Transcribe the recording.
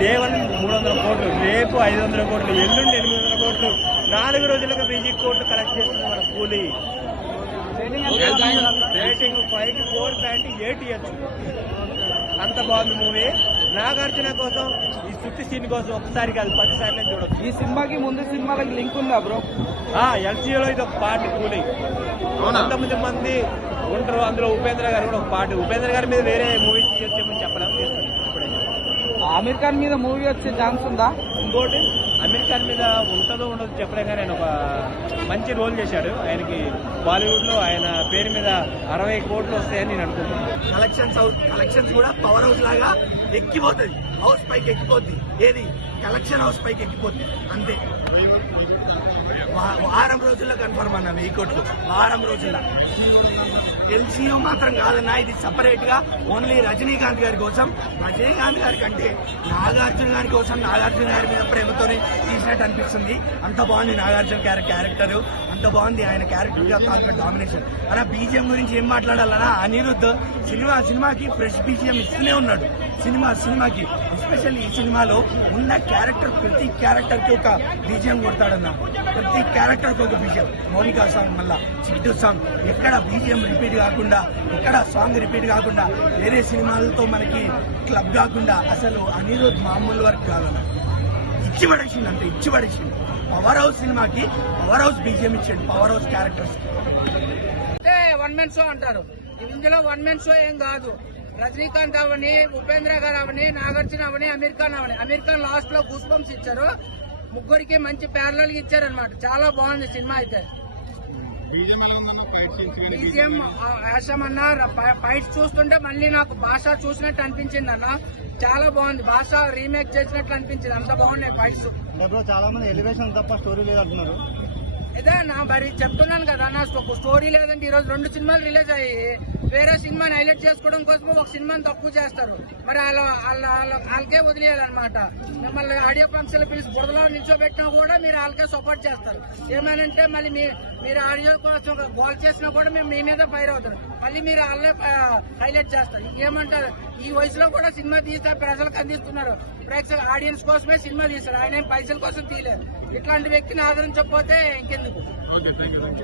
Day 1 300 కోట్లు, రేపు 500 కోట్లు, ఎల్లుండి 800 కోట్లు, 4 రోజులుగా 1000 కోట్లు కలెక్ట్ చేస్తుంది మన కూలీ. రేటింగ్ 5కి 4.8 ఇవ్వచ్చు. అంత బాగుంది మూవీ. నాగార్జున కోసం ఈ సుత్తి సీన్ కోసం ఒకసారి కాదు 10 సార్లు చూడొచ్చు. ఈ సినిమాకి ముందు సినిమాలకి లింక్ ఉందా బ్రో? ఎల్సీలో ఇది ఒక పార్ట్ కూలీ. 19 మంది ఉంటారు, అందులో ఉపేంద్ర గారు కూడా ఒక పార్ట్. ఉపేంద్ర గారి మీద వేరే మూవీ చేయొచ్చేమని చెప్పడం చేస్తాను. ఆమిర్ ఖాన్ మీద మూవీ వచ్చే ఛాన్స్ ఉందా? ఇంకోటి ఆమిర్ ఖాన్ మీద ఉంటుందో ఉండదు చెప్పలేం, కానీ ఆయన ఒక మంచి రోల్ చేశాడు. ఆయనకి బాలీవుడ్ లో ఆయన పేరు మీద 60 కోట్లు వస్తాయని నేను అనుకుంటున్నాను. కలెక్షన్స్ కూడా పవర్ హౌస్ లాగా ఎక్కిపోతుంది, హౌస్ పైకి ఎక్కిపోద్ది. ఏది కలెక్షన్ హౌస్ పైకి ఎక్కిపోద్ది అంతే. వారం రోజుల్లో కన్ఫర్మ్ అన్న 1000 కోట్లు వారం రోజుల్లో. ఎల్సీఓ మాత్రం కాదన్నా, ఇది సపరేట్ గా ఓన్లీ రజనీకాంత్ గారి కోసం. రజనీకాంత్ గారి కంటే నాగార్జున గారి కోసం, నాగార్జున గారి మీద ప్రేమతోనే తీసినట్టు అనిపిస్తుంది. అంత బాగుంది నాగార్జున క్యారెక్టర్, అంత బాగుంది ఆయన క్యారెక్టర్ గా తాలూకా డామినేషన్. అలా బీజిఎం గురించి ఏం మాట్లాడాలన్నా, అనిరుద్ధ్ సినిమాకి ఫ్రెష్ బీజిఎం ఇస్తూనే ఉన్నాడు. సినిమాకి ఎస్పెషల్లీ ఈ సినిమాలో ఉన్న క్యారెక్టర్, ప్రతి క్యారెక్టర్ కి ఒక బీజిఎం కొడతాడన్న. ప్రతి క్యారెక్టర్ కి ఒక బీజిఎం. మౌనికా సాంగ్, మళ్ళా చిట్టు సాంగ్, ఎక్కడ బీజిఎం రిపీట్ కాకుండా, ఎక్కడ సాంగ్ రిపీట్ కాకుండా, వేరే సినిమాలతో మనకి క్లబ్ కాకుండా, అసలు అనిరుద్ధ్ మామూలు వరకు కాదన్న. ఇచ్చి పడేసింది, అంతే ఇచ్చి పడేసింది. పవర్ హౌస్ సినిమాకి పవర్ హౌస్ బీజిఎం ఇచ్చాడు, పవర్ హౌస్ క్యారెక్టర్స్. అంటే 1 man షో అంటారు, ఇందులో 1 man షో ఏం కాదు. రజనీకాంత్ అవని, ఉపేంద్ర గారు అవని, నాగార్జున అవని, అమీర్ ఖాన్ అవని. అమీర్ ఖాన్ లాస్ట్ లో గూస్ బంప్స్ ఇచ్చారు, ముగ్గురికి మంచి ప్యారలల్ ఇచ్చారనమాట. చాలా బాగుంది సినిమా అయితే. బీజిఎం యాషం అన్న, ఫైట్స్ చూస్తుంటే మళ్ళీ నాకు భాష చూసినట్టు అనిపించింది అన్న. చాలా బాగుంది, భాష రీమేక్ చేసినట్లు అనిపించింది. అంత బాగున్నాయి ఫైట్స్. చాలా మంది ఎలివేషన్ తప్ప స్టోరీ లేదంటున్నారు. ఇదే నా మరి చెప్తున్నాను కదా నా, స్టోరీ లేదంటే ఈ రోజు 2 సినిమాలు రిలీజ్ అయ్యి వేరే సినిమాని హైలైట్ చేసుకోవడం కోసం ఒక సినిమాని తక్కువ చేస్తారు. మరి వాళ్ళకే వదిలేయాలన్నమాట. మిమ్మల్ని ఆడియో ఫంక్షన్ పిలిచి బురదలో నిల్చోబెట్టినా కూడా మీరు వాళ్ళకే సపోర్ట్ చేస్తారు. ఏమనంటే మళ్ళీ మీరు ఆడియో కోసం గోల్ చేసినా కూడా మేము మీ మీద ఫైర్ అవుతారు. మళ్ళీ మీరు వాళ్ళే హైలైట్ చేస్తారు. ఏమంటారు, ఈ వయసులో కూడా సినిమా తీస్తే ప్రజలకు అందిస్తున్నారు. ప్రేక్షక ఆడియన్స్ కోసమే సినిమా తీస్తారు, ఆయన పైసల కోసం తీయలేదు. ఇట్లాంటి వ్యక్తిని ఆదరించకపోతే ఇంకెందుకు.